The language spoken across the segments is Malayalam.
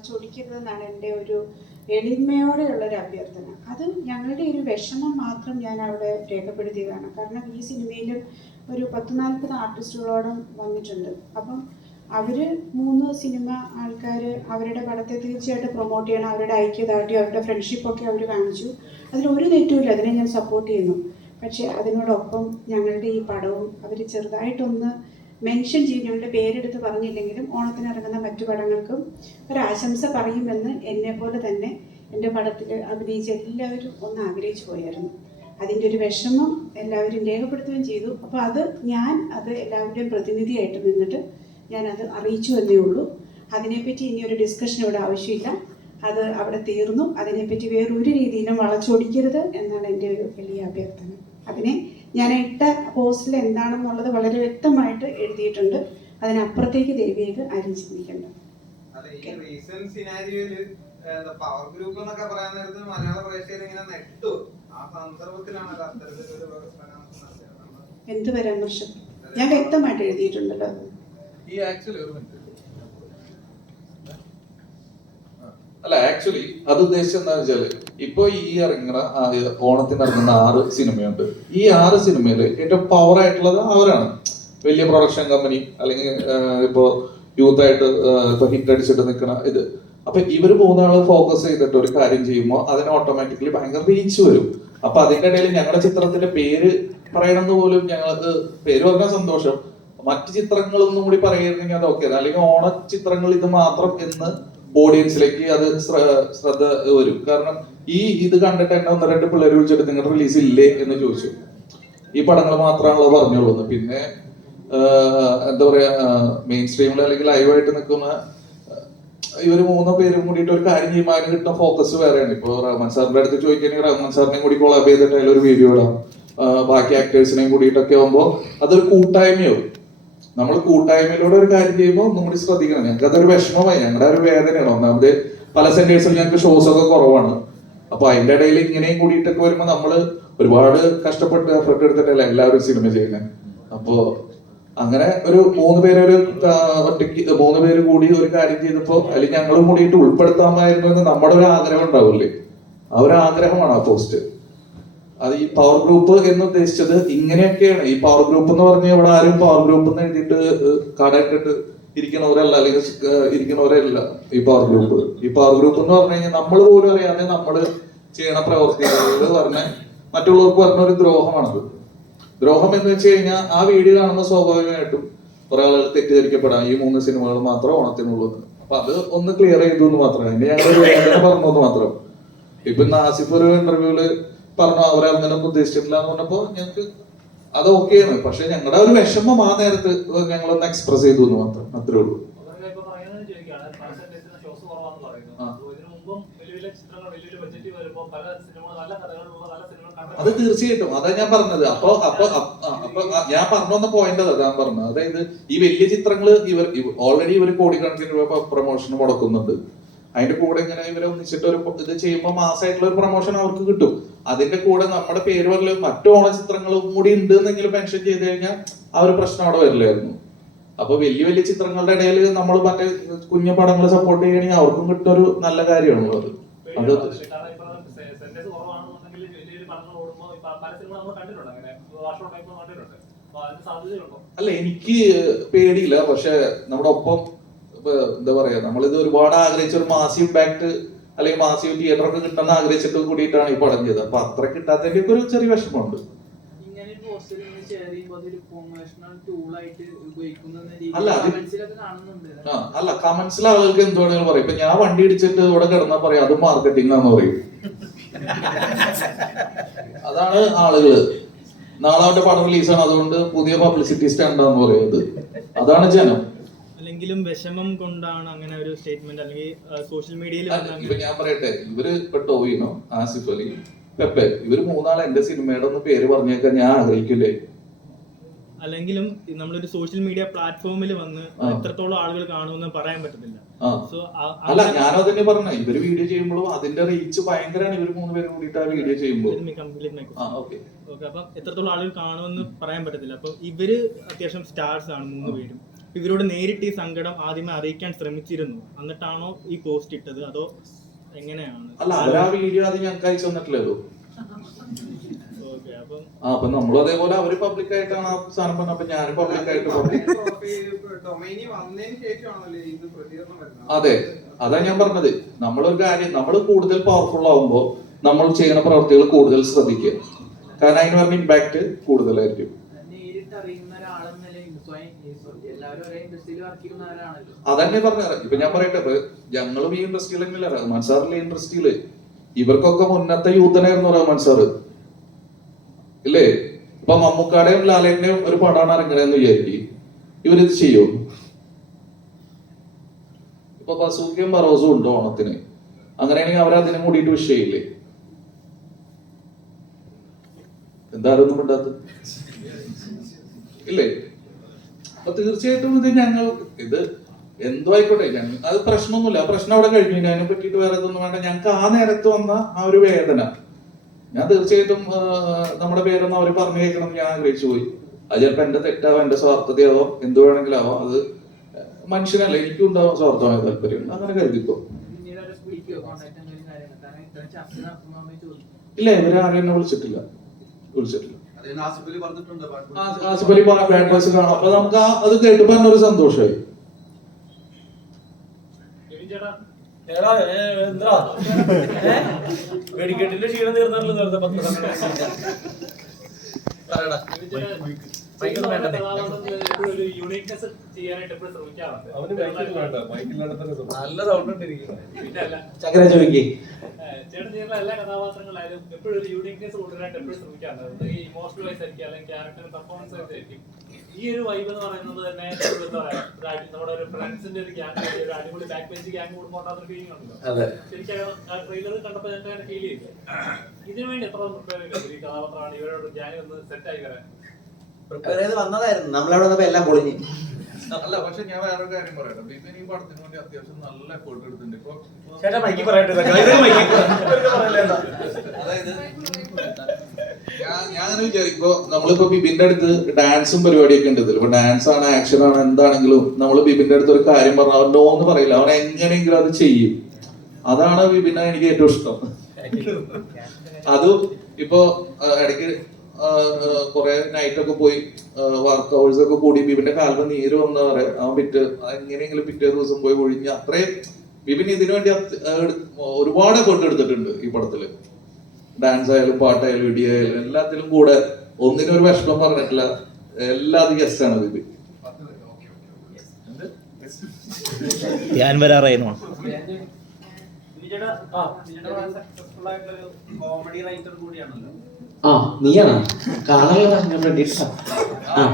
വളച്ചൊടിക്കരുതെന്നാണ് എന്റെ ഒരു എളിമയോടെയുള്ള ഒരു അഭ്യർത്ഥന. അത് ഞങ്ങളുടെ ഒരു വിഷമം മാത്രം ഞാൻ അവിടെ രേഖപ്പെടുത്തിയതാണ്. കാരണം ഈ സിനിമയിലും ഒരു പത്ത് നാൽപ്പത് ആർട്ടിസ്റ്റുകളോളം വന്നിട്ടുണ്ട്. അപ്പം അവർ മൂന്ന് സിനിമ ആൾക്കാർ അവരുടെ പടത്തെ തീർച്ചയായിട്ടും പ്രൊമോട്ട് ചെയ്യണം. അവരുടെ ഐക്യദാർഢ്യം അവരുടെ ഫ്രണ്ട്ഷിപ്പൊക്കെ അവർ കാണിച്ചു. അതിലൊരു തെറ്റുമില്ല. അതിനെ ഞാൻ സപ്പോർട്ട് ചെയ്യുന്നു. പക്ഷേ അതിനോടൊപ്പം ഞങ്ങളുടെ ഈ പടവും അവർ ചെറുതായിട്ടൊന്ന് മെൻഷൻ ചെയ്യുന്നവരുടെ പേരെടുത്ത് പറഞ്ഞില്ലെങ്കിലും ഓണത്തിന് ഇറങ്ങുന്ന മറ്റു പടങ്ങൾക്കും ഒരാശംസ പറയുമെന്ന് എന്നെ പോലെ തന്നെ എന്റെ പടത്തിൽ അഭിനയിച്ച എല്ലാവരും ഒന്ന് ആഗ്രഹിച്ചു പോയായിരുന്നു. അതിന്റെ ഒരു വിഷമം എല്ലാവരും രേഖപ്പെടുത്തുകയും ചെയ്തു. അപ്പോൾ അത് ഞാൻ അത് എല്ലാവരുടെയും പ്രതിനിധിയായിട്ട് നിന്നിട്ട് ഞാനത് അറിയിച്ചു എന്നേ ഉള്ളൂ. അതിനെപ്പറ്റി ഇനി ഒരു ഡിസ്കഷൻ ഇവിടെ ആവശ്യമില്ല. അത് അവിടെ തീർന്നു. അതിനെപ്പറ്റി വേറൊരു രീതിയിലും വളച്ചൊടിക്കരുത് എന്നാണ് എന്റെ ഒരു വലിയ അഭ്യർത്ഥന. അതിനെ ഞാൻ ഇട്ട പോസ്റ്റിൽ എന്താണെന്നുള്ളത് വളരെ വ്യക്തമായിട്ട് എഴുതിയിട്ടുണ്ട്. അതിനപ്പുറത്തേക്ക് ദേവിയേക്ക് ആരും ചിന്തിക്കേണ്ട. പവർ ഗ്രൂപ്പ് എന്നൊക്കെ പറയാൻ നേരത്ത് മലയാള പ്രേക്ഷകർ ഇങ്ങനെ നെട്ടു. ആ സന്ദർഭത്തിലാണ് അത് അത്തരത്തിലൊരു പരാമർശം നടത്തിയത്. നമ്മൾ എന്ത് പരാമർശം? ഞാൻ വ്യക്തമായിട്ട് എഴുതിയിട്ടുണ്ടല്ലോ. ഈ ആക്ച്വലി ഒരു മിനിറ്റ് അല്ല ആക്ച്വലി അത് ഉദ്ദേശിച്ചത് എന്താ വെച്ചാൽ ഇപ്പൊ ഈ ഇറങ്ങുന്ന ഓണത്തിന് ഇറങ്ങുന്ന ആറ് സിനിമയുണ്ട്. ഈ ആറ് സിനിമയിൽ ഏറ്റവും പവർ ആയിട്ടുള്ളത് അവരാണ്. വലിയ പ്രൊഡക്ഷൻ കമ്പനി അല്ലെങ്കിൽ ഇപ്പോ യൂത്ത് ആയിട്ട് ഇപ്പൊ ഹിറ്റ് അടിച്ചിട്ട് നിൽക്കുന്ന ഇത്. അപ്പൊ ഇവർ മൂന്നാൾ ഫോക്കസ് ചെയ്തിട്ട് ഒരു കാര്യം ചെയ്യുമ്പോൾ അതിന് ഓട്ടോമാറ്റിക്കലി ഭയങ്കര റീച്ച് വരും. അപ്പൊ അതിന്റെ ഇടയിൽ ഞങ്ങളുടെ ചിത്രത്തിന്റെ പേര് പറയണമെന്ന് പോലും ഞങ്ങൾക്ക് പേര് പറഞ്ഞാൽ സന്തോഷം. മറ്റു ചിത്രങ്ങളൊന്നും കൂടി പറയുകയായിരുന്നെങ്കിൽ അത് ഓക്കെ അല്ലെങ്കിൽ ഓണ ചിത്രങ്ങൾ ഇത് മാത്രം എന്ന് ഓഡിയൻസിലേക്ക് അത് ശ്രദ്ധ വരും. കാരണം ഈ ഇത് കണ്ടിട്ട് എന്നെ ഒന്ന് രണ്ട് പിള്ളേർ വിളിച്ചിട്ട് നിങ്ങളുടെ റിലീസ് ഇല്ലേ? എന്ന് ചോദിച്ചു. ഈ പടങ്ങൾ മാത്രമാണല്ലോ പറഞ്ഞോളൂ എന്ന്. പിന്നെ എന്താ പറയാ മെയിൻ സ്ട്രീമിൽ അല്ലെങ്കിൽ ലൈവായിട്ട് നിൽക്കുന്ന ഇവർ മൂന്നോ പേരും കൂടിയിട്ട് ഒരു കാര്യം ചെയ്യുമ്പോൾ അതിന് കിട്ടുന്ന ഫോക്കസ് വേറെയാണ്. ഇപ്പൊ റഹ്മാൻ സാറിന്റെ അടുത്ത് ചോദിക്കുകയാണെങ്കിൽ റഹ്മാൻ സാറിനെയും കൂടി കൊളാബ് ചെയ്തിട്ട് അതിലൊരു വീഡിയോ ഇടാം. ബാക്കി ആക്ടേഴ്സിനെയും കൂടിയിട്ടൊക്കെ ആകുമ്പോൾ അതൊരു കൂട്ടായ്മയാവും. നമ്മൾ കൂട്ടായ്മയിലൂടെ ഒരു കാര്യം ചെയ്യുമ്പോൾ ഒന്നും കൂടി ശ്രദ്ധിക്കണം. ഞങ്ങൾക്ക് അതൊരു വിഷമമായി. ഞങ്ങളുടെ ഒരു വേദനയാണ്. ഒന്നാമത് പല സെന്റേഴ്സിൽ ഞങ്ങൾക്ക് ഷോസ് ഒക്കെ കുറവാണ്. അപ്പൊ അതിന്റെ ഇടയിൽ ഇങ്ങനെയും കൂടിയിട്ടൊക്കെ വരുമ്പോൾ നമ്മൾ ഒരുപാട് കഷ്ടപ്പെട്ട് എഫർട്ട് എടുത്തിട്ടല്ല എല്ലാവരും സിനിമ ചെയ്യുന്നത് അപ്പോ അങ്ങനെ ഒരു മൂന്ന് പേര് ഒരു ഒറ്റയ്ക്ക് മൂന്ന് പേര് കൂടി ഒരു കാര്യം ചെയ്തപ്പോ അല്ലെങ്കിൽ ഞങ്ങളും കൂടിയിട്ട് ഉൾപ്പെടുത്താമായിരുന്നു എന്ന് നമ്മുടെ ഒരു ആഗ്രഹം ഉണ്ടാവില്ലേ? ആ ഒരു ആഗ്രഹമാണ് ആ പോസ്റ്റ് അത് ഈ പവർ ഗ്രൂപ്പ് എന്ന് ഉദ്ദേശിച്ചത് ഇങ്ങനെയൊക്കെയാണ്. ഈ പവർ ഗ്രൂപ്പ് എന്ന് പറഞ്ഞാൽ ഇവിടെ ആരും പവർ ഗ്രൂപ്പ് എന്ന് എഴുതിയിട്ട് കടയിട്ടിട്ട് ഇരിക്കണവരല്ല അല്ലെങ്കിൽ ഇരിക്കണവരല്ല ഈ പവർ ഗ്രൂപ്പ് ഈ പവർ ഗ്രൂപ്പ് എന്ന് പറഞ്ഞു കഴിഞ്ഞാൽ നമ്മൾ പോലും അറിയാതെ നമ്മൾ ചെയ്യണ പ്രവർത്തികൾ പറഞ്ഞ മറ്റുള്ളവർക്ക് പറഞ്ഞ ഒരു ദ്രോഹമാണത്. ദ്രോഹം എന്ന് വെച്ച് കഴിഞ്ഞാൽ ആ വീഡിയോ കാണുമ്പോൾ സ്വാഭാവികമായിട്ടും കുറെ ആളുകൾ തെറ്റിദ്ധരിക്കപ്പെടാം. ഈ മൂന്ന് സിനിമകൾ മാത്രം ഓണത്തിനുള്ളൂ. അപ്പൊ അത് ഒന്ന് ക്ലിയർ ചെയ്തു എന്ന് മാത്രം. അതിന്റെ ഞങ്ങൾ എന്ന് മാത്രം. ഇപ്പൊ നാസിഫ് ഒരു ഇന്റർവ്യൂൽ പറഞ്ഞു അവരെ അങ്ങനെ ഒന്നും ഉദ്ദേശിച്ചിട്ടില്ല എന്ന് പറഞ്ഞപ്പോ ഞങ്ങൾക്ക് അത് ആണ്. പക്ഷെ ഞങ്ങളുടെ ഒരു വിഷമം ആ നേരത്ത് ഞങ്ങളൊന്ന് എക്സ്പ്രസ് ചെയ്തു എന്ന് മാത്രം അത്രേ ഉള്ളൂ. ചിത്രങ്ങൾ, അത് തീർച്ചയായിട്ടും. അതാ ഞാൻ പറഞ്ഞത്. അപ്പൊ അപ്പൊ അപ്പൊ ഞാൻ പറഞ്ഞു വന്ന പോയിന്റ് അതാ ഞാൻ പറഞ്ഞത്. അതായത് ഈ വലിയ ചിത്രങ്ങൾ ഇവർ ഓൾറെഡി ഇവർ കോടിക്കണക്കിന് രൂപ പ്രൊമോഷൻ മുടക്കുന്നുണ്ട്. അതിന്റെ കൂടെ ഇങ്ങനെ ഇവരെ ഒന്നിച്ചിട്ട് ഒരു ഇത് ചെയ്യുമ്പോൾ മാസമായിട്ടുള്ള ഒരു പ്രൊമോഷൻ അവർക്ക് കിട്ടും. അതിന്റെ കൂടെ നമ്മുടെ പേര് പറഞ്ഞ മറ്റു ഓണ ചിത്രങ്ങളും കൂടി ഉണ്ട് എന്നെങ്കിലും മെൻഷൻ ചെയ്ത് കഴിഞ്ഞാൽ ആ ഒരു പ്രശ്നം അവിടെ വരില്ലായിരുന്നു. അപ്പൊ വലിയ വലിയ ചിത്രങ്ങളുടെ ഇടയിൽ നമ്മൾ മറ്റേ കുഞ്ഞു പടങ്ങൾ സപ്പോർട്ട് ചെയ്യണമെങ്കിൽ അവർക്കും കിട്ടുന്ന ഒരു നല്ല കാര്യമാണല്ലോ അത് അത്. അല്ല എനിക്ക് പേടിയില്ല. പക്ഷെ നമ്മുടെ ഒപ്പം എന്താ പറയാ നമ്മളിത് ഒരുപാട് ആഗ്രഹിച്ച ഒരു മാസ് ഇമ്പാക്ട് അല്ലെങ്കിൽ മാസീവ് തിയേറ്റർ ഒക്കെ കിട്ടണം ആഗ്രഹിച്ചിട്ട് കൂടിയിട്ടാണ് ഈ പടം ചെയ്തത്. അപ്പൊ അത്ര കിട്ടാത്തതിന്റെ ഒരു ചെറിയ വിഷമമുണ്ട്. അല്ല, അല്ല കമന്റ്സിൽ ആളുകൾക്ക് എന്ത് വേണമെങ്കിലും പറയും. ഇപ്പൊ ഞാൻ വണ്ടി ഇടിച്ചിട്ട് ഇവിടെ കിടന്നാ പറയാം അത് മാർക്കറ്റിംഗ് ആണെന്ന് പറയും. അതാണ് ആളുകൾ. നാളെ അവന്റെ പടം റിലീസാണ് അതുകൊണ്ട് പുതിയ പബ്ലിസിറ്റി സ്റ്റാൻഡാന്ന് പറയുന്നത് അതാണ് ജനം. അല്ലെങ്കിലും വിഷമം കൊണ്ടാണ് അങ്ങനെ ഒരു സ്റ്റേറ്റ്മെന്റ് അല്ലെങ്കിൽ സോഷ്യൽ മീഡിയയിൽ ഇപ്പൊ ഞാൻ പറയട്ടെ ഇവർ ഇപ്പൊ ടോവിനോ ആസിഫ് അലി പെപ്പെ ഇവർ മൂന്നാൾ എന്റെ സിനിമയുടെ ഒന്ന് പേര് പറഞ്ഞേക്കാൻ ഞാൻ ആഗ്രഹിക്കില്ലേ? അല്ലെങ്കിലും നമ്മളൊരു സോഷ്യൽ മീഡിയ പ്ലാറ്റ്ഫോമിൽ വന്ന് എത്രത്തോളം ആളുകൾ കാണുമെന്ന് പറയാൻ പറ്റത്തില്ല. സോ അല്ല ഞാൻ അതന്നെ പറഞ്ഞ ഇവർ വീഡിയോ ചെയ്യുമ്പോഴും അതിന്റെ റീച്ച് ഭയങ്കരമാണ് ഇവർ മൂന്ന് പേരും കൂടിയിട്ട് ആ വീഡിയോ ചെയ്യുമ്പോൾ. ഓക്കെ അപ്പം എത്രത്തോളം ആളുകൾ കാണുമെന്ന് പറയാൻ പറ്റത്തില്ല. അപ്പൊ ഇവർ അത്യാവശ്യം സ്റ്റാർസ് ആണ് മൂന്ന് പേരും. ഇവരോട് നേരിട്ട് ഈ സങ്കടം ആദ്യമേ അറിയിക്കാൻ ശ്രമിച്ചിരുന്നു. എന്നിട്ടാണോ ഈ പോസ്റ്റ് ഇട്ടത്? അതോ എങ്ങനെയാണ്? അല്ല അവരാ വീഡിയോ അത്? ഞങ്ങൾക്ക് അയച്ചു തന്നിട്ടില്ലല്ലോ ആ അപ്പൊ നമ്മളും അതേപോലെ അവർ പബ്ലിക് ആയിട്ടാണ് ആ സാധനം പറഞ്ഞത്. അപ്പൊ ഞാനും പബ്ലിക് ആയിട്ട് അതെ അതാ ഞാൻ പറഞ്ഞത്. നമ്മളൊരു കാര്യം നമ്മൾ കൂടുതൽ പവർഫുൾ ആവുമ്പോൾ നമ്മൾ ചെയ്യുന്ന പ്രവർത്തികൾ കൂടുതൽ ശ്രദ്ധിക്കുക. കാരണം അതിന് പറഞ്ഞ ഇമ്പാക്ട് കൂടുതലായിരിക്കും നേരിട്ട് അറിയുന്ന ഒരാളെന്ന നിലയിൽ സ്വയം ഈ സ്വ- എല്ലാവരും ഒരേ ഇൻഡസ്ട്രിയിൽ വർക്ക് ചെയ്യുന്നവരാണല്ലോ അതന്നെ പറഞ്ഞാ ഇപ്പൊ ഞാൻ പറയട്ടെ ഞങ്ങളും ഈ ഇൻഡസ്ട്രിയിൽ തന്നെയല്ല റഹ്മാൻ സാറിലെ ഇൻഡസ്ട്രിയിൽ ഇവർക്കൊക്കെ മുന്നത്തെ യൂത്തനായിരുന്നു റഹ്മാൻ സാറ്. ഇല്ലേ? ഇപ്പൊ മമ്മൂക്കാടെയും ലാലേന്റെയും ഒരു പടമാണ് ഇറങ്ങണെന്ന് വിചാരിക്കും. ഇവരിത് ചെയ്യോ? ഇപ്പൊ ബസൂക്കയും ബറോസും ഉണ്ട് ഓണത്തിന്. അങ്ങനെയാണെങ്കിൽ അവരതിനും കൂടിയിട്ട് വിഷയമില്ലേ എന്താരൊന്നും മിണ്ടാത്തത്? ഇല്ലേ? അപ്പൊ തീർച്ചയായിട്ടും ഇത് ഞങ്ങൾ ഇത് എന്തോ ആയിക്കോട്ടെ അത് പ്രശ്നമൊന്നുമില്ല. ആ പ്രശ്നം അവിടെ കഴിഞ്ഞു. അതിനെ പറ്റിയിട്ട് വേറെ ഇതൊന്നും വേണ്ട. ഞങ്ങൾക്ക് ആ നേരത്ത് വന്ന ആ ഒരു വേദന. ഞാൻ തീർച്ചയായിട്ടും നമ്മുടെ പേരൊന്നും അവർ പറഞ്ഞു കേൾക്കണം. ഞാൻ ആഗ്രഹിച്ചു പോയി. അത് ചിലപ്പോൾ എന്റെ തെറ്റാവോ എന്റെ സ്വാർത്ഥതയാവോ എന്ത് വേണമെങ്കിലാവോ അത് മനുഷ്യനല്ല എനിക്കും ഉണ്ടാവും സ്വാർത്ഥമായ താല്പര്യം. അങ്ങനെ കരുതിക്കോ. ഇല്ല ഇവരാരും എന്നെ വിളിച്ചിട്ടില്ല. വിളിച്ചിട്ടില്ല. ആസിഫലി പറഞ്ഞിട്ടുണ്ട്. ആസിഫ് അലി ബാഡ് ബോയ്സ് കാണാം. അപ്പൊ നമുക്ക് ആ അത് കേട്ടപ്പോ തന്നെ ഒരു സന്തോഷമായി കെവിൻ ചേട്ടാ എടാ, എന്താ? വെടിക്കെട്ടിന്റെ ക്ഷീണം തീർന്നല്ലോ നേരത്തെ പത്ത്. നല്ല സൗണ്ട് ഉണ്ട് ചക്കര ചോദിക്കേ ചേട്ടൻ ചെയ്യുന്ന എല്ലാ കഥാപാത്രങ്ങളായാലും എപ്പോഴും ഒരു യൂണിക്നെസ് കൊണ്ടുവരാനായിട്ട് എപ്പോഴും ശ്രമിക്കാറുണ്ട്. ഇമോഷണൽ വൈസ് ആയിരിക്കും അല്ലെങ്കിൽ ക്യാരക്ടർ പെർഫോമൻസ് വൈസ് ആയിരിക്കും. ഈ ഒരു വൈബ് എന്ന് പറയുന്നത് തന്നെ എന്താ പറയാ നമ്മുടെ ഒരു ഫ്രണ്ട്സിന്റെ ഒരു ഗ്യാങ് ഒരു അടിപൊളി ബാക്ക് ബെഞ്ച് ഗ്യാങ് കൂടുമ്പോൾ ഉണ്ടാകുന്ന ഫീലിംഗ് ഉണ്ടല്ലോ. ശരിക്കും ആ ട്രെയിലർ കണ്ടപ്പോൾ എന്റെ അങ്ങനെ ഫീൽ ചെയ്തു. ഇതിനു വേണ്ടി എത്ര പ്രിപ്പയർ ചെയ്തു? ഈ കഥാപാത്രമാണ് ഇവരോട് ഗ്യാങ് ഒന്ന് സെറ്റ് ആയി വരാൻ. പ്രിപ്പയർ ചെയ്ത് വന്നതായിരുന്നു. നമ്മളവിടെ വന്നപ്പോ എല്ലാം പൊളിഞ്ഞു. അല്ല പക്ഷെ ഞാൻ വേറെ കാര്യം പറയട്ടെ. ബിബിൻ ഈ പടത്തിന് വേണ്ടി അത്യാവശ്യം നല്ല എഫേർട്ട് എടുത്തിട്ടുണ്ട്. ഇപ്പൊ? അതായത് ഞാൻ ഞാൻ അങ്ങനെ വിചാരിക്കുമ്പോ നമ്മളിപ്പോ ബിബിന്റെ അടുത്ത് ഡാൻസും പരിപാടിയൊക്കെ ഉണ്ട് ഇതിൽ ഇപ്പൊ ഡാൻസ് ആണ് ആക്ഷൻ ആണ് എന്താണെങ്കിലും നമ്മൾ ബിബിന്റെ അടുത്ത് ഒരു കാര്യം പറഞ്ഞാൽ അവൻ നോ എന്ന് പറയില്ല. അവൻ എങ്ങനെയെങ്കിലും അത് ചെയ്യും. അതാണ് ബിബിനെ എനിക്ക് ഏറ്റവും ഇഷ്ടം. അതും ഇപ്പോ ഇടയ്ക്ക് കുറെ നൈറ്റ് ഒക്കെ പോയി വർക്ക് അവേഴ്സ് ഒക്കെ കൂടി ബിബിന്റെ കാലിന് നീര് വന്ന പറയാം അവൻ പിറ്റേ എങ്ങനെയെങ്കിലും പിറ്റേ ദിവസം പോയി ഒഴിഞ്ഞ് അത്രയും ബിബിൻ ഇതിനു വേണ്ടി ഒരുപാട് എഫേർട്ട് എടുത്തിട്ടുണ്ട് ഈ പടത്തിൽ. ഡാൻസ് ആയാലും പാട്ടായാലും വീഡിയോ ആയാലും എല്ലാത്തിലും കൂടെ ഒന്നിനും ഒരു വിഷമം പറഞ്ഞിട്ടില്ല. എല്ലാതും യെസ് ആണ് ബിബിൻ ഞാൻ വരാറായിരുന്നു കോമഡി റൈറ്റർ കൂടിയാണല്ലോ. ആ നീയാണോ? കാണാനുള്ള ഞാൻ പ്രതീക്ഷ ആ.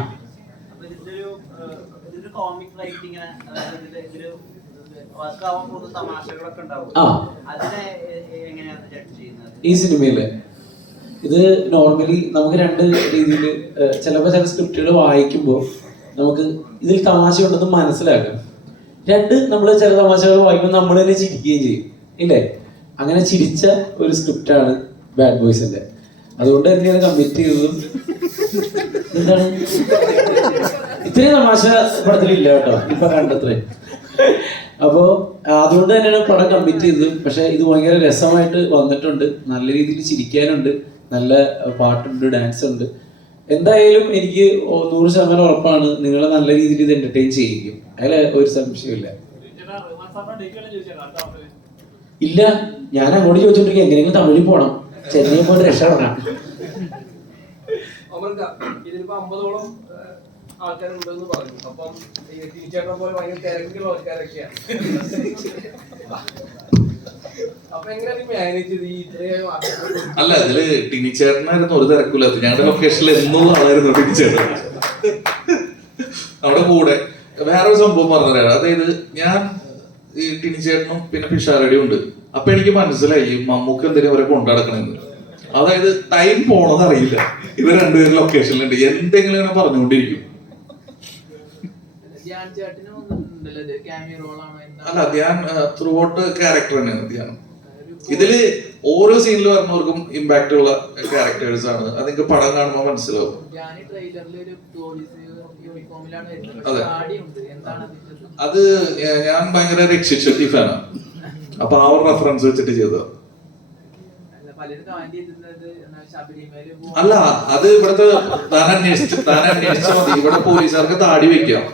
കോമിക് ഇതിൽ വർക്കാവാൻ പോകുന്ന തമാശകളൊക്കെ ഉണ്ടാവും. അതിനെ എ- എങ്ങനെയാണ് ജഡ്ജ് ചെയ്യുന്നത്? ഈ സിനിമയിൽ ഇത് നോർമലി നമുക്ക് രണ്ട് രീതിയിൽ ചിലപ്പോൾ ചില സ്ക്രിപ്റ്റുകൾ വായിക്കുമ്പോൾ നമുക്ക് ഇതിൽ തമാശ ഉണ്ടെന്ന് മനസ്സിലാക്കാം. രണ്ട് നമ്മൾ ചില തമാശകൾ വായിക്കുമ്പോൾ നമ്മൾ തന്നെ ചിരിക്കുകയും ചെയ്യും. ഇല്ലേ? അങ്ങനെ ചിരിച്ച ഒരു സ്ക്രിപ്റ്റാണ് ബാഡ് ബോയ്സിന്റെ അതുകൊണ്ട് തന്നെയാണ് കമ്മിറ്റ് ചെയ്തതും എന്താണ്? ഇത്രയും തമാശ പടത്തിലില്ല കേട്ടോ ഇപ്പൊ കണ്ടത്രേ. അപ്പോ അതുകൊണ്ട് തന്നെയാണ് പടം കമ്മിറ്റ് ചെയ്തത്. പക്ഷെ ഇത് ഭയങ്കര രസമായിട്ട് വന്നിട്ടുണ്ട്. നല്ല രീതിയിൽ ചിരിക്കാനുണ്ട്. നല്ല പാട്ടുണ്ട് ഡാൻസ് ഉണ്ട്. എന്തായാലും എനിക്ക് നൂറ് ശതമാനം ഉറപ്പാണ് നിങ്ങളെ നല്ല രീതിയിൽ ഇത് എന്റർടൈൻ ചെയ്യിക്കും. അതിൽ ഒരു സംശയമില്ല ഇല്ല ഞാൻ അങ്ങോട്ട് ചോദിച്ചോണ്ടിരിക്കും. എങ്ങനെയെങ്കിലും തമിഴിൽ പോണം. ചെന്നൈ പോയിട്ട് രക്ഷപ്പെടണം അമൃത ഇതിലിപ്പോ അമ്പതോളം ആൾക്കാരുണ്ടെന്ന് പറഞ്ഞു. അപ്പം പോലെ ഭയങ്കര തിരക്കുള്ള ആൾക്കാരൊക്കെയാണ്. അല്ല ഇതിൽ ടിനി ചേട്ടനായിരുന്നു ഒരു തിരക്കില്ലാത്ത ഞങ്ങളുടെ ലൊക്കേഷനിൽ എന്നും ആളായിരുന്നു ടിനി ചേട്ടൻ നമ്മുടെ കൂടെ. വേറൊരു സംഭവം പറഞ്ഞുതരാം. അതായത് ഞാൻ ഈ ടിനി ചേട്ടനും പിന്നെ പിഷാരടിയും ഉണ്ട്. അപ്പൊ എനിക്ക് മനസ്സിലായി മമ്മൂക്ക് എന്തിനാ അവരെ കൊണ്ടുനടക്കണെന്ന് അതായത് ടൈം പോണത് അറിയില്ല. ഇവർ രണ്ടുപേരും ലൊക്കേഷനിലുണ്ട് എന്തെങ്കിലും ഇങ്ങനെ പറഞ്ഞുകൊണ്ടിരിക്കും. അല്ല ധ്യാൻ ത്രൂ ഔട്ട് ക്യാരക്ടർ തന്നെയാണ് ധ്യാനം ഇതിൽ ഓരോ സീനിൽ വരുന്നവർക്കും ഇമ്പാക്ട് ഉള്ള ക്യാരക്ടേഴ്സ് ആണ്. അത് നിങ്ങൾക്ക് പടം കാണുമ്പോൾ മനസ്സിലാവും. അതെ. അത് ഞാൻ ഭയങ്കര രക്ഷിച്ചു ഫാനാണ് അപ്പൊ ആ ഒരു റെഫറൻസ് വെച്ചിട്ട് ചെയ്തത്. അല്ല പലരും കമന്റ് ചെയ്തിരുന്നത് എന്നാ ശബരിമല പോകുമ്പോ- അല്ല അത് ഇവിടുത്തെ താൻ അന്വേഷിച്ചു താൻ അന്വേഷിച്ചാൽ മതി. ഇവിടെ പോലീസുകാർക്ക് താടി വെക്കാം.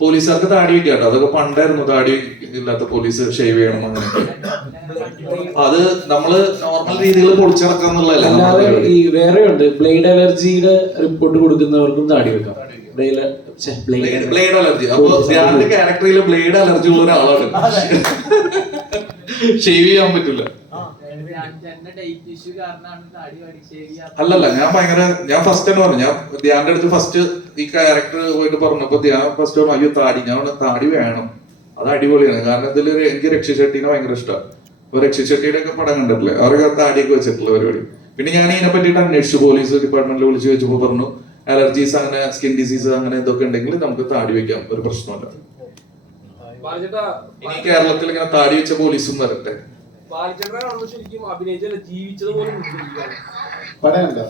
പോലീസുകാർക്ക് താടി വെക്കാം കേട്ടോ. അതൊക്കെ പണ്ടായിരുന്നു താടി ഇല്ലാത്ത പോലീസ് ഷേവ് ചെയ്യണം അങ്ങനെ അത് നമ്മൾ നോർമൽ രീതിയിൽ പൊളിച്ചിറക്കാന്നുള്ളതല്ല അല്ലാതെ ഈ വേറെ ഉണ്ട് ബ്ലേഡ് അലർജിയുടെ റിപ്പോർട്ട് കൊടുക്കുന്നവർക്കും താടി വെക്കാം. Blade blade allergy. അപ്പൊ ധ്യാന്റെ ക്യാരക്ടറിൽ ബ്ലേഡ് അലർജി ഉള്ള ഒരാളാണ്. ഷേവ് ചെയ്യാൻ പറ്റില്ല അല്ലല്ല ഞാൻ ഭയങ്കര ഞാൻ ഫസ്റ്റ് തന്നെ പറഞ്ഞു. ഞാൻ ധ്യാന്റെ അടുത്ത് ഫസ്റ്റ് ഈ ക്യാരക്ടർ പോയിട്ട് പറഞ്ഞപ്പോ ധ്യാൻ ഫസ്റ്റ് പറഞ്ഞു അയ്യോ താടി. ഞാൻ താടി വേണം. അത് അടിപൊളിയാണ്. കാരണം ഇതിൽ എനിക്ക് രക്ഷി ഷെട്ടിനെ ഭയങ്കര ഇഷ്ടമാണ് അപ്പൊ രക്ഷി ഷെട്ടിയുടെ ഒക്കെ പടം കണ്ടിട്ടില്ലേ? അവരൊക്കെ താടിയൊക്കെ വെച്ചിട്ടുള്ള പരിപാടി. പിന്നെ ഞാൻ ഇതിനെ പറ്റിയിട്ട് അന്വേഷിച്ചു പോലീസ് ഡിപ്പാർട്ട്മെന്റിൽ വിളിച്ചു ചോദിച്ചപ്പോൾ പറഞ്ഞു അലർജീസ് അങ്ങനെ സ്കിൻ ഡിസീസ് അങ്ങനെ എന്തൊക്കെ ഉണ്ടെങ്കിൽ നമുക്ക് താടി വെക്കാം ഒരു പ്രശ്നമല്ല ഇനി കേരളത്തിൽ ഇങ്ങനെ താടി വെച്ച പോലീസും വരട്ടെ. ശരിക്കും അഭിനയിച്ചല്ല ജീവിച്ചത് പോലെ മുദ്രിക്കുകയാണ്. പടമുണ്ടോ.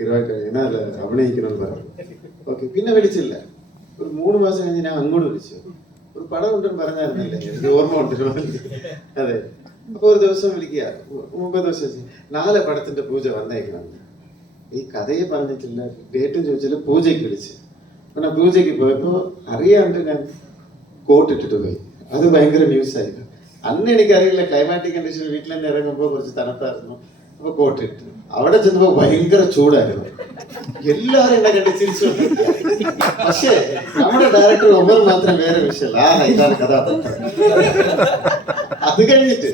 ഇരുപത്തി എന്നാൽ അഭിനയിക്കണമെന്ന് പറഞ്ഞു. ഓക്കെ പിന്നെ വിളിച്ചില്ല. ഒരു മൂന്ന് മാസം കഴിഞ്ഞ് ഞാൻ അങ്ങോട്ട് വിളിച്ചു. ഒരു പടം ഉണ്ടെന്ന് പറഞ്ഞായിരുന്നില്ലേ? ഓർമ്മ ഉണ്ട് അതെ. അപ്പൊ ഒരു ദിവസം വിളിക്കുക. മുമ്പേ ദിവസം നാല് പടത്തിന്റെ പൂജ വന്നേക്കണം. ഈ കഥയെ പറഞ്ഞിട്ടില്ല. ഡേറ്റും ചോദിച്ചില്ല പൂജയ്ക്ക് വിളിച്ച്. പിന്നെ പൂജയ്ക്ക് പോയപ്പോ അറിയാണ്ട് ഞാൻ കോട്ട് ഇട്ടിട്ട് പോയി. അത് ഭയങ്കര ന്യൂസ് ആയിരുന്നു. അന്ന് എനിക്കറിയില്ല ക്ലൈമാറ്റിക് കണ്ടീഷൻ വീട്ടിൽ നിന്ന് ഇറങ്ങുമ്പോൾ കുറച്ച് തണുപ്പായിരുന്നു. അപ്പൊ കോട്ട് അവിടെ ചെന്നപ്പോ ഭയങ്കര ചൂടായിരുന്നു. എല്ലാരും എന്നെ കണ്ട് ചിരിച്ചു പക്ഷേ നമ്മുടെ ഡയറക്ടർ ഒമർ മാത്രം വേറെ വിഷയമല്ല. ആ ഇതാണ് കഥ അത് കഴിഞ്ഞിട്ട്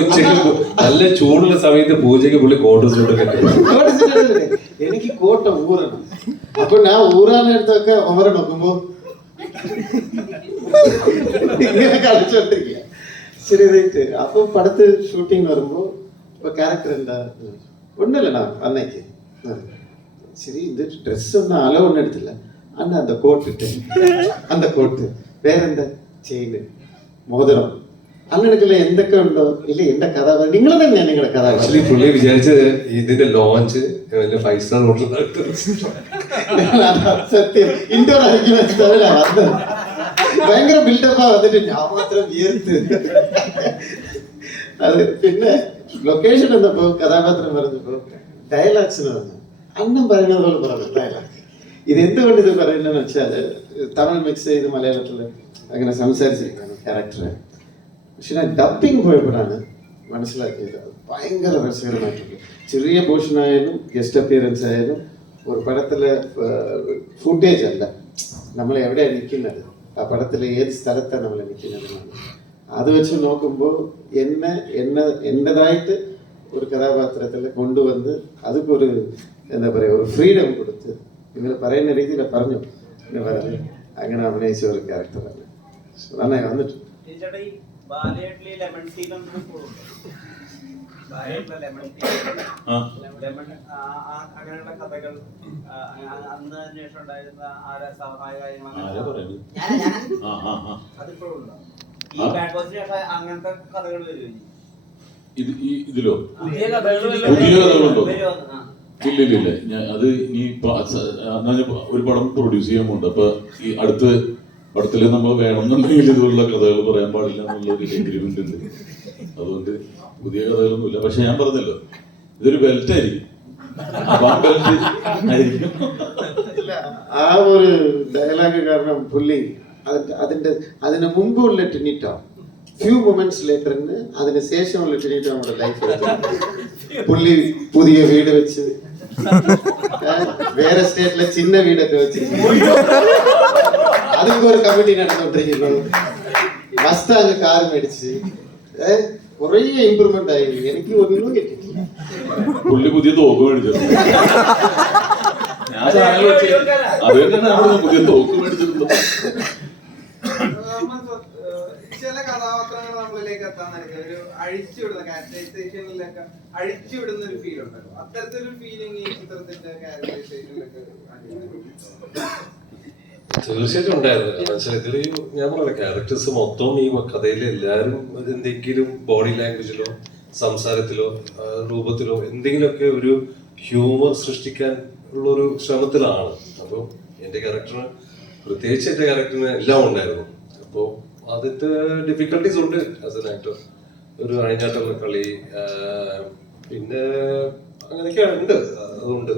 ഉച്ചയ്ക്ക് നല്ല ചൂടുള്ള സമയത്ത് പൂജയ്ക്ക് പുള്ളി കോട്ട് ഇട്ടിട്ടില്ലേ? എനിക്ക് കോട്ട ഊറണം. അപ്പൊ ഞാൻ ഊറാനെടുത്തൊക്കെ ഒമര നോക്കുമ്പോ ഇങ്ങനെ കളിച്ചോണ്ടിരിക്കുക. ശരി അപ്പൊ പടത്ത് ഷൂട്ടിങ് വരുമ്പോ ഇപ്പോൾ ക്യാരക്ടർ എന്താ? ഒന്നുമില്ലണ്ണാ അന്നേക്ക് ശരി ഇത് ഡ്രസ്സ് ഒന്നും അലോ ഒന്നും എടുത്തില്ല. അണ്ണ അന്ത കോട്ട് ഇട്ട്. അന്ത കോട്ട് വേറെന്താ? ചെയിന് മോതിരം. അങ്ങനെയൊക്കെയുള്ള എന്തൊക്കെ ഉണ്ടോ? ഇല്ല എന്റെ കഥാപാത്രം നിങ്ങൾ തന്നെയാണ് നിങ്ങളുടെ കഥാപാത്രം പുള്ളി വിചാരിച്ചത് ഇതിന്റെ ലോഞ്ച് ഫൈവ് സ്റ്റാർ ഹോട്ടൽ സത്യം. ഇൻഡോർ ആയിരിക്കുന്ന ഭയങ്കര ബിൽഡപ്പാ വന്നിട്ട് ഞാൻ മാത്രം വിയർത്ത്. അത് പിന്നെ ലൊക്കേഷൻ വന്നപ്പോ കഥാപാത്രം പറഞ്ഞപ്പോ ഡയലോഗ്സിന് വന്നു അന്നം പറയുന്നത് പോലെ പറഞ്ഞു ഡയലോഗ് ഇത് എന്തുകൊണ്ട് ഇത് പറയുന്നതെന്ന് വെച്ചാൽ തമിഴ് മിക്സ് ചെയ്ത് മലയാളത്തിൽ അങ്ങനെ സംസാരിച്ചിരിക്കുകയാണ് ക്യാരക്ടറെ പക്ഷെ ഞാൻ ഡബിങ് പോയപ്പോഴാണ് മനസ്സിലാക്കിയത് അത് ഭയങ്കര രസകരമായിട്ടുണ്ട് ചെറിയ പോർഷൻ ആയാലും ഗസ്റ്റ് അപ്പിയറൻസ് ആയാലും ഒരു പടത്തിലെ ഫുട്ടേജ് അല്ല നമ്മൾ എവിടെയാണ് നിൽക്കുന്നത് ആ പടത്തിലെ ഏത് സ്ഥലത്താണ് നമ്മൾ നിൽക്കുന്നതെന്നാണ് അത് വെച്ച് നോക്കുമ്പോൾ എന്നെ എന്നെ എന്റെതായിട്ട് ഒരു കഥാപാത്രത്തിൽ കൊണ്ടുവന്ന് അതൊക്കെ ഒരു എന്താ പറയുക ഒരു ഫ്രീഡം കൊടുത്ത് നിങ്ങൾ പറയുന്ന രീതിയിൽ പറഞ്ഞു. എന്ന് പറഞ്ഞ്. അങ്ങനെ അഭിനയിച്ച ഒരു ക്യാരക്ടറാണ് നന്നായി വന്നിട്ടുണ്ട്. അങ്ങനെയുള്ള കഥകൾ അന്ന് അന്വേഷണം ഉണ്ടായിരുന്ന കാര്യങ്ങൾ? അതിപ്പോഴും ഉണ്ടോ ഈ ആ? ബാഡ് ബോസിന് ശേഷം അങ്ങനത്തെ കഥകൾ വരുമോ ഇനി? ഇത് ഈ ഇതിലോ പുതിയ കഥകൾ പുതിയ കഥകളുണ്ടോ വരുമോ എന്ന്? ആ. ഇല്ല ഇല്ല ഇല്ല ഞാൻ അത് ഇനി ഒരു പടം പ്രൊഡ്യൂസ് ചെയ്യാൻ പോകുന്നുണ്ട് അപ്പൊ ഈ അടുത്ത പടത്തിൽ നമ്മൾ വേണമെന്നുണ്ടെങ്കിൽ ഇതുപോലുള്ള കഥകൾ പറയാൻ പാടില്ല എന്നുള്ള ഒരു എഗ്രിമെന്റ് ഉണ്ട് അതുകൊണ്ട് പുതിയ കഥകളൊന്നുമില്ല പക്ഷെ ഞാൻ പറഞ്ഞല്ലോ ഇതൊരു ബെൽറ്റ് ആയിരിക്കും ആ ഒരു ഡയലോഗ് കാരണം പുള്ളി അതിന്റെ അതിന്റെ അതിന് മുമ്പുള്ള ടിനിറ്റോ ഫ്യൂ മൊമെന്റ്സ് ലേറ്ററിന് അതിന് ശേഷമുള്ള ടിനിറ്റോ നമ്മുടെ ലൈഫ് പുള്ളി പുതിയ വീട് വെച്ച് ഏ, വേറെ സ്റ്റേറ്റിലെ ചിന്ന വീടൊക്കെ വെച്ച് അതിപ്പോ ഒരു കമ്മിറ്റി നടന്നുകൊണ്ടിരിക്കുന്നത് മസ്താങ് കാർ മേടിച്ച് ഏഹ് കുറേ ഇമ്പ്രൂവ്മെന്റ് ആയി എനിക്ക് ഒന്നും കിട്ടിയിട്ടില്ല പുള്ളി പുതിയ തോക്ക് മേടിച്ചിട്ടുണ്ട് ഞാൻ സാധനങ്ങൾ വെച്ച് അത് തന്നെയാണ് നമ്മൾ പുതിയ തോക്ക് മേടിച്ചിട്ടുള്ളത് ചില നമ്മളിലേക്ക് എത്താൻ നിനക്ക് ഒരു അഴിച്ചുവിടുന്ന ക്യാരക്ടറൈസേഷനിലൊക്കെ അഴിച്ചുവിടുന്ന ഒരു ഫീൽ ഉണ്ടല്ലോ. അത്തരത്തിലൊരു ഫീലിംഗ് ഈ ചിത്രത്തിന്റെ ക്യാരക്ടറൈസേഷനിലൊക്കെ തീർച്ചയായിട്ടും ഉണ്ടായിരുന്നു. കാരണം ഇതിൽ ഞാൻ പറഞ്ഞ ക്യാരക്ടേഴ്സ് മൊത്തം ഈ കഥയിൽ എല്ലാവരും എന്തെങ്കിലും ബോഡി ലാംഗ്വേജിലോ സംസാരത്തിലോ രൂപത്തിലോ എന്തെങ്കിലുമൊക്കെ ഒരു ഹ്യൂമർ സൃഷ്ടിക്കാൻ ഉള്ള ഒരു ശ്രമത്തിലാണ്. അപ്പോൾ എന്റെ ക്യാരക്ടറിന് പ്രത്യേകിച്ച് എന്റെ ക്യാരക്ടറിന് എല്ലാം ഉണ്ടായിരുന്നു. അപ്പോൾ അതിന്റെ ഡിഫിക്കൽട്ടീസ് ഉണ്ട് ആസ് എൻ ആക്ടർ ഒരു അഴിഞ്ഞാട്ടുള്ള കളി പിന്നെ അങ്ങനെയൊക്കെ ഉണ്ട് അതുകൊണ്ട്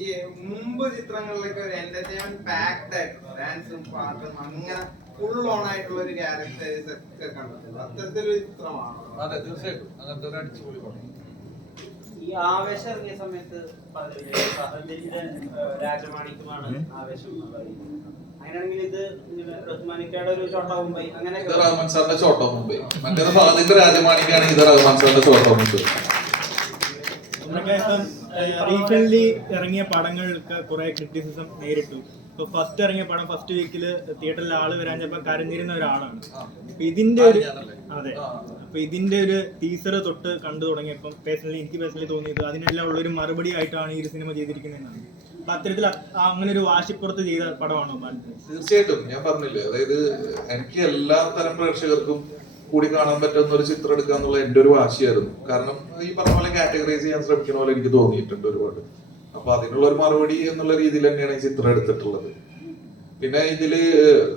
ഈ മുമ്പ് ചിത്രങ്ങളിലൊക്കെ ഒരു എന്റർടൈൻമെന്റ് പാക്ഡ് ആയിട്ടുള്ള ഡാൻസും പാട്ടും അങ്ങനെ ഫുൾ ഓൺ ആയിട്ടുള്ള ഒരു ക്യാരക്ടേഴ്സ് ഒക്കെ കണ്ടിട്ടുണ്ട്. അത്തരത്തിലൊരു ചിത്രമാണ്? അതെ തീർച്ചയായിട്ടും. അങ്ങനത്തെ ഒരു അടിച്ചുപൊളി പടം ഈ ആവേശം ഇറങ്ങിയ സമയത്ത് രാജമാണിക്കുമാണ് രാജമാണിക്യമാണ് ആവേശം ഇത് റഹ്മാൻ സാറിന്റെ ചോട്ടോ മറ്റേത് ഫഹദിന്റെ രാജമാണിക്കാണ് ഇത് റഹ്മാൻ സാറിന്റെ ചോട്ടോ മുമ്പ് നമ്മളൊക്കെ ഇപ്പം റീസെന്റ് ഇറങ്ങിയ പടങ്ങൾക്ക് കുറെ ക്രിറ്റിസിസം നേരിട്ടു. ഇപ്പൊ ഫസ്റ്റ് ഇറങ്ങിയ പടം ഫസ്റ്റ് വീക്കിൽ തിയേറ്ററിൽ ആൾ വരാൻ ചിലപ്പോ കരഞ്ഞിരുന്ന ഒരാളാണ്. അപ്പൊ ഇതിന്റെ ഒരു അതെ. അപ്പൊ ഇതിന്റെ ഒരു ടീസർ തൊട്ട് കണ്ടു തുടങ്ങിയപ്പം പേഴ്സണലി എനിക്ക് പേഴ്സണലി തോന്നിയത് അതിനെല്ലാം ഉള്ള ഒരു മറുപടി ആയിട്ടാണ് ഈ ഒരു സിനിമ ചെയ്തിരിക്കുന്നതെന്നാണ്. അത്തരത്തിൽ അങ്ങനെ ഒരു വാശിപ്പുറത്ത് ചെയ്ത പടമാണോ തീർച്ചയായിട്ടും ഞാൻ പറഞ്ഞില്ലേ അതായത് എനിക്ക് എല്ലാ തരം പ്രേക്ഷകർക്കും കൂടി കാണാൻ പറ്റുന്ന ഒരു ചിത്രം എടുക്കുക എന്നുള്ള എന്റെ ഒരു വാശിയായിരുന്നു. കാരണം ഈ പറഞ്ഞ പോലെ കാറ്റഗറൈസ് ചെയ്യാൻ ശ്രമിക്കുന്ന പോലെ എനിക്ക് തോന്നിയിട്ടുണ്ട് ഒരുപാട്. അപ്പൊ അതിനുള്ള ഒരു മറുപടി എന്നുള്ള രീതിയിൽ തന്നെയാണ് ഈ ചിത്രം എടുത്തിട്ടുള്ളത്. പിന്നെ ഇതിൽ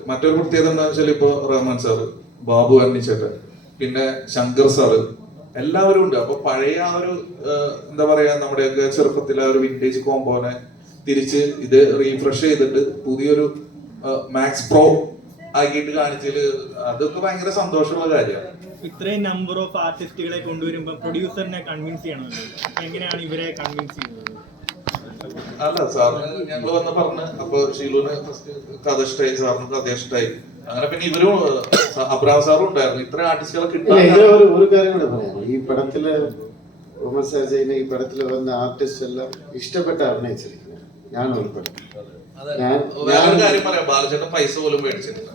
മറ്റൊരു പ്രത്യേകത എന്താണെന്ന് വെച്ചാൽ ഇപ്പൊ റഹ്മാൻ സാറ് ബാബു അന്നിച്ചേട്ടൻ പിന്നെ ശങ്കർ സാറ് എല്ലാവരും ഉണ്ട്. അപ്പൊ പഴയ ആ ഒരു എന്താ പറയാ നമ്മുടെയൊക്കെ ചെറുപ്പത്തിലെ ആ ഒരു വിന്റേജ് കോമ്പോനെ തിരിച്ച് ഇത് റീഫ്രഷ് ചെയ്തിട്ട് പുതിയൊരു മാക്സ് പ്രോ ആക്കിയിട്ട് കാണിച്ചതിൽ അതൊക്കെ ഭയങ്കര സന്തോഷമുള്ള കാര്യമാണ്. ഇത്രയും നമ്പർ ഓഫ് ആർട്ടിസ്റ്റുകളെ കൊണ്ടുവരുമ്പോൾ പ്രൊഡ്യൂസറിനെ കൺവിൻസ് ചെയ്യണം? എങ്ങനെയാണ് ഇവരെ കൺവിൻസ് ചെയ്യുന്നത്? അല്ല സാറിന് ഞങ്ങൾ വന്ന് പറഞ്ഞ് അപ്പൊ ഷീലുവിന് ഫസ്റ്റ് കഥ ഇഷ്ടമായി സാറിന് കഥ ഇഷ്ടമായി അങ്ങനെ പിന്നെ ഇവരും അബ്രാം സാറും ഉണ്ടായിരുന്നു. ഇത്ര ആർട്ടിസ്റ്റുകളെ ഇല്ല കിട്ടാൻ ഒരു ഒരു കാര്യം കൂടെ പറയാം ഈ പടത്തിൽ ഉമർ ഈ പടത്തിൽ വന്ന ആർട്ടിസ്റ്റ് എല്ലാം ഇഷ്ടപ്പെട്ട അഭിനയിച്ചിരിക്കുന്നത് ഞാൻ ഉൾപ്പെടെ വേറൊരു കാര്യം പറയാം. ബാലചേട്ടൻ പൈസ പോലും മേടിച്ചിട്ടില്ല.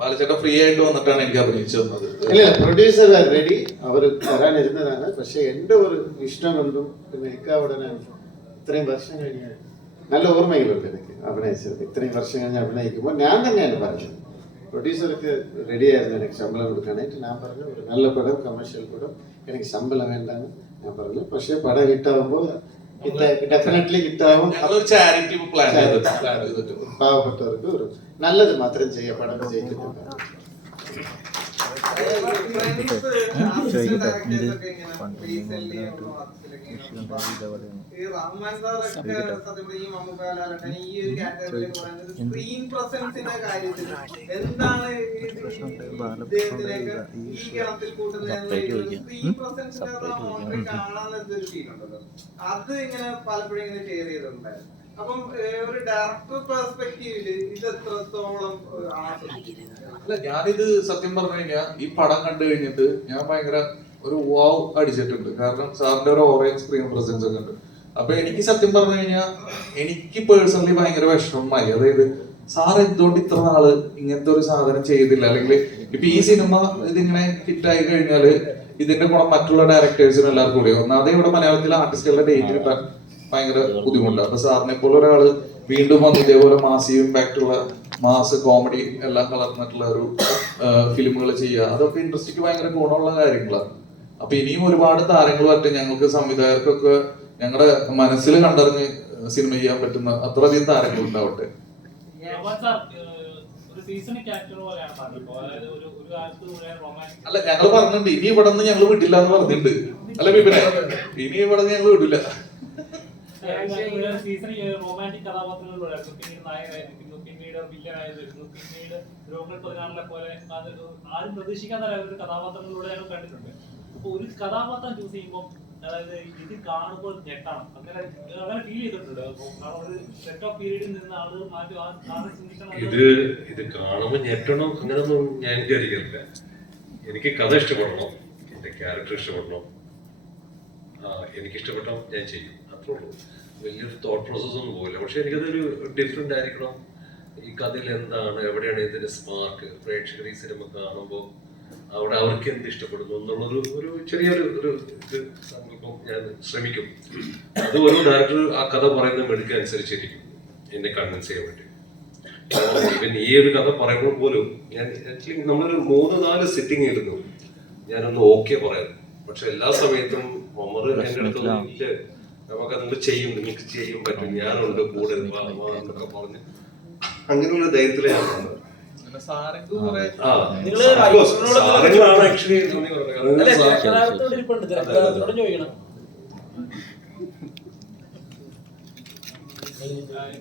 ബാലചേട്ടൻ ഫ്രീ ആയിട്ട് വന്നിട്ടാണ് എനിക്ക് അഭിനയിച്ചു തന്നത് ഇല്ല. പ്രൊഡ്യൂസർ റെഡി അവർ തരാനിരുന്നതാണ് പക്ഷെ എന്റെ ഒരു ഇഷ്ടം കൊണ്ടും പിന്നെ ഉടനെ ഇത്രയും വർഷം കഴിഞ്ഞ് നല്ല ഓർമ്മയിലുണ്ട് എനിക്ക് അഭിനയിച്ചത്. ഇത്രയും വർഷം കഴിഞ്ഞ് അഭിനയിക്കുമ്പോൾ ഞാൻ തന്നെയാണ് പറഞ്ഞത്. പ്രൊഡ്യൂസർക്ക് റെഡി ആയിരുന്നു എനിക്ക് ശമ്പളം കൊടുക്കാനായിട്ട് ഞാൻ പറഞ്ഞു ഒരു നല്ല പടം കമേഴ്ഷ്യൽ പടം എനിക്ക് ശമ്പളം വേണ്ടാന്ന് ഞാൻ പറഞ്ഞു. പക്ഷേ പടം ഹിറ്റാവുമ്പോൾ ഡെഫിനറ്റ്ലി ഹിറ്റാവും ഞങ്ങളൊരു ചാരിറ്റി പ്ലാൻ ചെയ്തിട്ട് പ്ലാൻ ചെയ്തിട്ട് പാവപ്പെട്ടവർക്ക് ഒരു നല്ലത് മാത്രം ചെയ്യാൻ പടം ഫീൽ അത് ഇങ്ങനെ പലപ്പോഴും ഇങ്ങനെ ഷെയർ ചെയ്തിട്ടുണ്ടായിരുന്നു. അപ്പം ഒരു ഡയറക്ടർ പെർസ്പെക്റ്റീവിൽ ഇത് എത്രത്തോളം അല്ല ഞാനിത് സത്യം പറഞ്ഞു കഴിഞ്ഞാൽ ഈ പടം കണ്ടു കഴിഞ്ഞിട്ട് ഞാൻ ഭയങ്കര ഒരു വാവ് അടിച്ചിട്ടുണ്ട്. കാരണം സാറിന്റെ ഒരു ഓറഞ്ച് സ്ക്രീൻ പ്രസൻസ് ഒക്കെ ഉണ്ട്. അപ്പൊ എനിക്ക് സത്യം പറഞ്ഞു കഴിഞ്ഞാൽ എനിക്ക് പേഴ്സണലി ഭയങ്കര വിഷമമായി. അതായത് സാർ എന്തുകൊണ്ട് ഇത്ര നാൾ ഇങ്ങനത്തെ ഒരു സാധനം ചെയ്തില്ല? അല്ലെങ്കിൽ ഇപ്പൊ ഈ സിനിമ ഇതിങ്ങനെ ഹിറ്റായി കഴിഞ്ഞാൽ ഇതിന്റെ കൂടെ മറ്റുള്ള ഡയറക്ടേഴ്സിനും എല്ലാവർക്കും കൂടി ഒന്നാമതേ ഇവിടെ മലയാളത്തിലെ ആർട്ടിസ്റ്റുകളുടെ ഡേറ്റ് കിട്ടാൻ ഭയങ്കര ബുദ്ധിമുട്ടാണ് അപ്പൊ സാറിനെ പോലെ ഒരാൾ വീണ്ടും വന്ന് ഇതേപോലെ മാസീവ് ഇമ്പാക്ട് ഉള്ള മാസ് കോമഡി എല്ലാം കലർന്നിട്ടുള്ള ഒരു ഫിലിമുകൾ ചെയ്യുക അതൊക്കെ ഇൻഡസ്ട്രിക്ക് ഭയങ്കര ഗുണമുള്ള കാര്യങ്ങളാണ് അപ്പൊ ഇനിയും ഒരുപാട് താരങ്ങൾ വരട്ടെ ഞങ്ങൾക്ക് സംവിധായകർക്കൊക്കെ ഞങ്ങളുടെ മനസ്സിൽ കണ്ടറിഞ്ഞ് സിനിമ ചെയ്യാൻ പറ്റുന്ന അത്രയധികം താരങ്ങൾ ഉണ്ടാവട്ടെ. അല്ല ഞങ്ങൾ പറഞ്ഞിട്ടുണ്ട് ഇനി ഇവിടെ നിന്ന് ഞങ്ങൾ വിടില്ല എന്ന് പറഞ്ഞിട്ടുണ്ട്. അല്ല വിപിനെ ഇനി ഇവിടെ നിന്ന് ഞങ്ങൾ വിടില്ല. സീസൺ റൊമാന്റിക് കഥാപാത്രങ്ങളിലൂടെ പിന്നീട് നായകനായിരുന്നു പിന്നീട് വില്ലനായി വരുന്നു പിന്നീട് രോഗങ്ങൾ പതിനാറിലെ പോലെ അതൊരു ആരും പ്രതീക്ഷിക്കാത്ത ഒരു കഥാപാത്രങ്ങളിലൂടെ ഞങ്ങൾ കണ്ടിട്ടുണ്ട്. അപ്പൊ ഒരു കഥാപാത്രം ചൂസ് ചെയ്യുമ്പോൾ അതായത് ഇത് കാണുമ്പോൾ ഞെട്ടണം. അങ്ങനെ അങ്ങനെ ഫീൽ ചെയ്തിട്ടുണ്ട്. അപ്പൊ കാരണം ഒരു സെറ്റ് ഓഫ് പീരീഡിൽ നിന്ന് ആളുകൾ മാറ്റി ആ ചിന്തിക്കണം. ഇത് ഇത് കാണുമ്പോൾ ഞെട്ടണം അങ്ങനൊന്നും ഞാൻ വിചാരിക്കുന്നില്ല. എനിക്ക് കഥ ഇഷ്ടപ്പെടണം. എന്റെ ക്യാരക്ടർ ഇഷ്ടപ്പെടണം. ഇഷ്ടപ്പെട്ടോ ഞാൻ ചെയ്യും. അത്രേ ഉള്ളൂ വലിയൊരു തോട്ട് പ്രോസസ് ഒന്നും പോകില്ല പക്ഷെ എനിക്കതൊരു ഡിഫറെന്റ് ആയിരിക്കണം. ഈ കഥയിൽ എന്താണ്? എവിടെയാണ് ഇതിന്റെ സ്പാർക്ക് പ്രേക്ഷകർ ഈ സിനിമ കാണുമ്പോൾ അവിടെ അവർക്ക് എന്ത് ഇഷ്ടപ്പെടുന്നു എന്നുള്ളൊരു ഒരു ചെറിയൊരു ഒരു സങ്കല്പം ഞാൻ ശ്രമിക്കും. അത് ഓരോ ഡയറക്ടർ ആ കഥ പറയുന്ന മെടുക്ക അനുസരിച്ചിരിക്കും. എന്നെ കൺവിൻസ് ചെയ്യാൻ വേണ്ടി. പിന്നെ ഈ ഒരു കഥ പറയുമ്പോൾ പോലും ഞാൻ ആക്ച്വലി നമ്മളൊരു മൂന്ന് നാല് സിറ്റിംഗ് ഇരുന്നു. ഞാനൊന്ന് ഓക്കെ പറയാം. പക്ഷെ എല്ലാ സമയത്തും ഒമർ എന്റെ അടുത്തൊന്നും ഇല്ല. നമുക്ക് ചെയ്യും നിങ്ങൾക്ക് ചെയ്യും പറ്റും. ഞാനുണ്ട് കൂടെ എന്നൊക്കെ പറഞ്ഞ് അങ്ങനെയുള്ള ധൈര്യത്തിലാണ് വന്നത്. ആക്ച്വലി പറഞ്ഞത്.